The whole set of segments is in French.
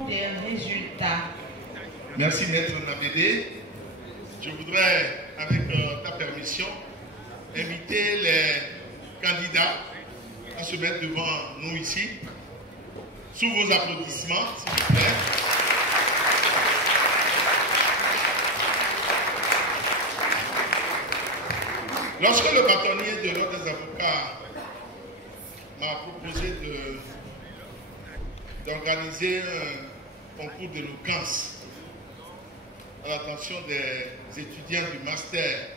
Des résultats. Merci Maître Nabédé. Je voudrais, avec ta permission, inviter les candidats à se mettre devant nous ici. Sous vos applaudissements, s'il vous plaît. Lorsque le bâtonnier de l'Ordre des avocats m'a proposé d'organiser un concours d'éloquence à l'attention des étudiants du master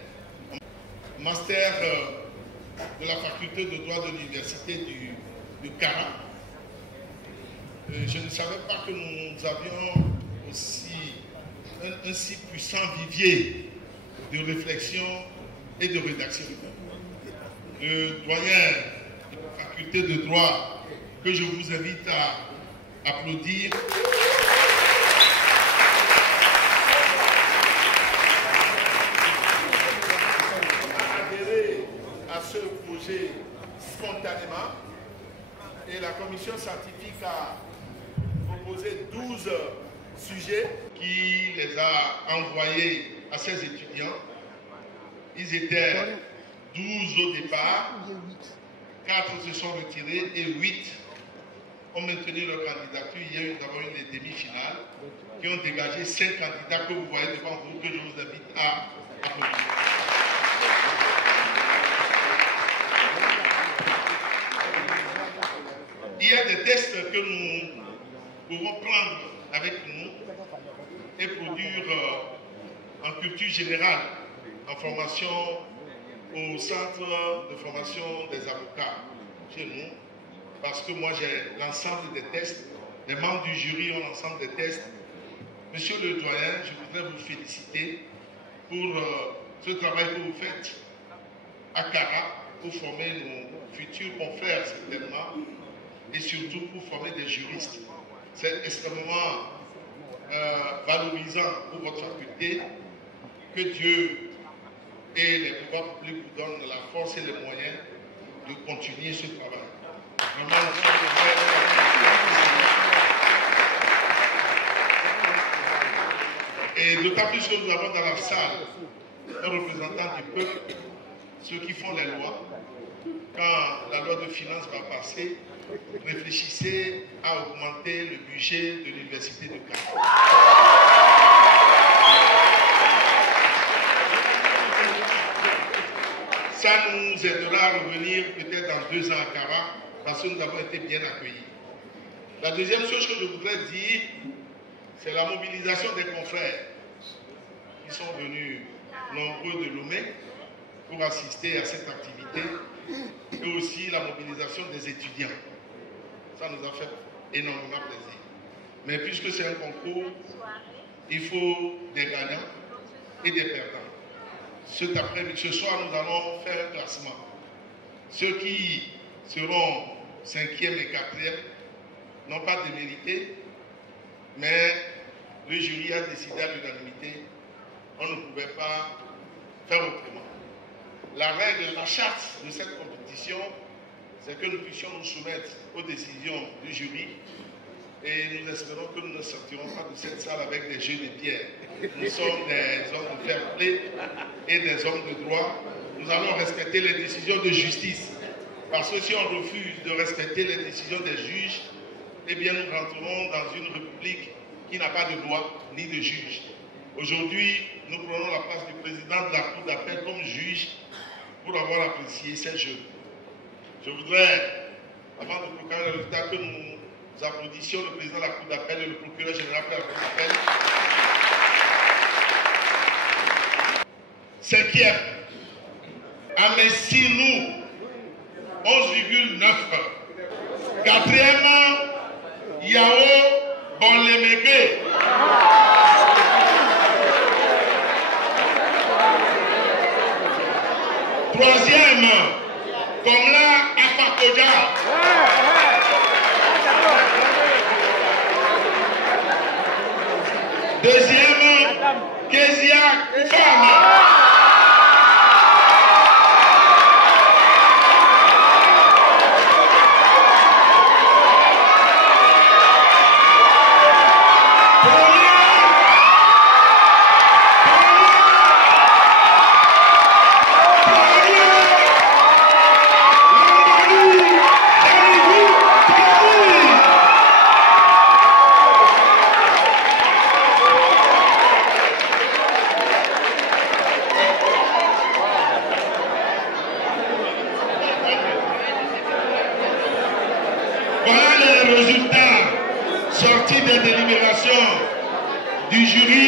de la faculté de droit de l'université du Kara, je ne savais pas que nous avions aussi un si puissant vivier de réflexion et de rédaction. Le doyen de la faculté de droit, que je vous invite à applaudir. A adhéré à ce projet spontanément et la commission scientifique a proposé 12 sujets qui les a envoyés à ses étudiants. Ils étaient 12 au départ, 4 se sont retirés et 8 ont maintenu leur candidature. Il y a eu d'abord une demi-finale qui ont dégagé 5 candidats que vous voyez devant vous, que je vous invite à applaudir. Il y a des tests que nous pouvons prendre avec nous et produire en culture générale, en formation au centre de formation des avocats chez nous, parce que moi j'ai l'ensemble des tests, les membres du jury ont l'ensemble des tests. Monsieur le doyen, je voudrais vous féliciter pour ce travail que vous faites à Kara pour former nos futurs confrères certainement et surtout pour former des juristes. C'est extrêmement valorisant pour votre faculté. Que Dieu et les pouvoirs publics vous donnent la force et les moyens de continuer ce travail. Vraiment, et d'autant plus que nous avons dans la salle un représentant du peuple, ceux qui font les lois. Quand la loi de finances va passer, réfléchissez à augmenter le budget de l'université de Kara. Ça nous aidera à revenir peut-être dans 2 ans à Kara, parce que nous avons été bien accueillis. La deuxième chose que je voudrais dire, c'est la mobilisation des confrères qui sont venus nombreux de Lomé pour assister à cette activité, et aussi la mobilisation des étudiants. Ça nous a fait énormément plaisir. Mais puisque c'est un concours, il faut des gagnants et des perdants. Ce soir, nous allons faire un classement. Ceux qui seront 5e et 4e n'ont pas démérité, mais le jury a décidé à l'unanimité. On ne pouvait pas faire autrement. La règle, la charte de cette compétition, c'est que nous puissions nous soumettre aux décisions du jury et nous espérons que nous ne sortirons pas de cette salle avec des jeux de pierre. Nous sommes des hommes de fair play et des hommes de droit. Nous allons respecter les décisions de justice. Parce que si on refuse de respecter les décisions des juges, eh bien nous rentrerons dans une république qui n'a pas de loi ni de juge. Aujourd'hui, nous prenons la place du président de la Cour d'appel comme juge pour avoir apprécié ces jeux. Je voudrais, avant de proclamer le résultat, que nous applaudissions le président de la Cour d'appel et le procureur général de la Cour d'appel. 5e, Amessinou, 11,9. 4e, Yao Bonlemeke. 3e, Komla Apakoja. 2e, Kezia Koufama. 3e, résultats sortis des délibérations du jury